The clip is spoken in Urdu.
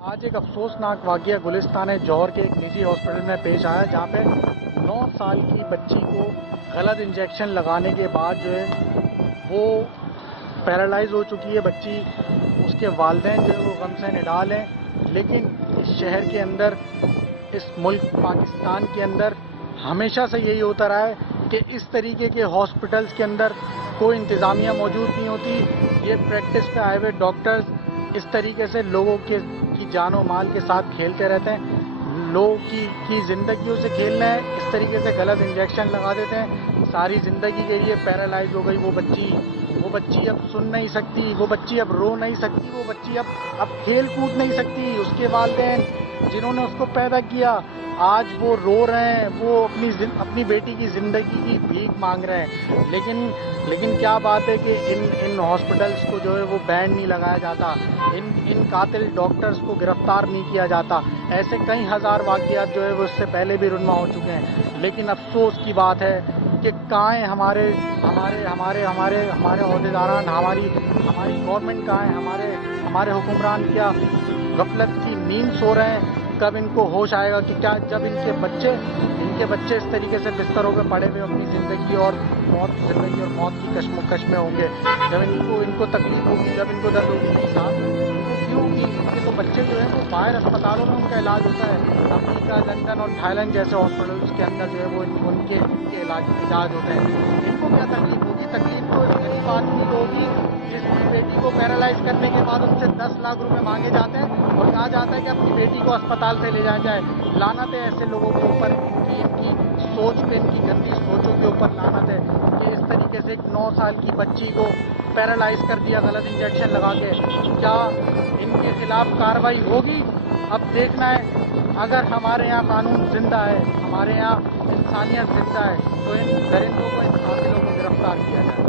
آج ایک افسوسناک واقعہ گلستان جوہر کے ایک نجی ہاسپٹل میں پیش آیا، جہاں پہ 9 سال کی بچی کو غلط انجیکشن لگانے کے بعد جو ہے وہ پیرالائز ہو چکی ہے بچی۔ اس کے والدین جو ہے وہ غم سے نڈال ہیں، لیکن اس شہر کے اندر، اس ملک پاکستان کے اندر ہمیشہ سے یہی ہوتا رہا ہے کہ اس طریقے کے ہاسپٹلس کے اندر کوئی انتظامیہ موجود نہیں ہوتی۔ یہ پریکٹس پہ آئے ہوئے ڈاکٹرز اس طریقے سے لوگوں کی جان و مال کے ساتھ کھیلتے رہتے ہیں، لوگوں کی زندگیوں سے کھیلنا ہے، اس طریقے سے غلط انجیکشن لگا دیتے ہیں، ساری زندگی کے لیے پیرالائز ہو گئی وہ بچی اب سن نہیں سکتی، وہ بچی اب رو نہیں سکتی، وہ بچی اب کھیل کود نہیں سکتی۔ اس کے والدین جنہوں نے اس کو پیدا کیا آج وہ رو رہے ہیں، وہ اپنی بیٹی کی زندگی کی بھیک مانگ رہے ہیں، لیکن کیا بات ہے کہ ان ہاسپٹلس کو جو ہے وہ بین نہیں لگایا جاتا، ان قاتل ڈاکٹرز کو گرفتار نہیں کیا جاتا۔ ایسے کئی ہزار واقعات جو ہے وہ اس سے پہلے بھی رونما ہو چکے ہیں، لیکن افسوس کی بات ہے کہ کہاں ہیں ہمارے عہدیداران، ہماری گورنمنٹ کہاں ہے، ہمارے حکمران کیا غفلت کی نیند سو رہے ہیں؟ کب ان کو ہوش آئے گا کہ کیا جب ان کے بچے اس طریقے سے بستروں پہ پڑے ہوئے اپنی زندگی اور موت کی کشمکش میں ہوں گے، جب ان کو تکلیف ہوگی، جب ان کو درد ہوگی؟ نہیں صاحب، ان کو کیوں ہوگی؟ ان کے تو بچے جو ہیں وہ باہر اسپتالوں میں ان کا علاج ہوتا ہے، امریکہ، لندن اور تھائی لینڈ جیسے ہاسپٹلس کے اندر جو ہے وہ ان کے علاج ہوتے ہیں۔ ان کو کیا تکلیف ہوگی؟ تکلیف تو اس غریب آدمی کو ہوگی جس کی بیٹی کو پیرالائز کرنے کے بعد ان سے 10 لاکھ روپے مانگے جاتے ہیں اور کہا جاتا ہے کہ اپنی بیٹی کو اسپتال سے لے جایا جائے۔ لعنت ہے ایسے لوگوں کے اوپر، ان کی سوچ پہ، ان کی گندی سوچوں کے اوپر لعنت ہے کہ اس طریقے سے ایک 9 سال کی بچی کو پیرالائز کر دیا غلط انجیکشن لگا کے۔ کیا ان کے خلاف کارروائی ہوگی؟ اب دیکھنا ہے۔ اگر ہمارے یہاں قانون زندہ ہے، ہمارے یہاں انسانیت زندہ ہے، تو ان درندوں کو، ان قاتلوں کو گرفتار کیا جائے۔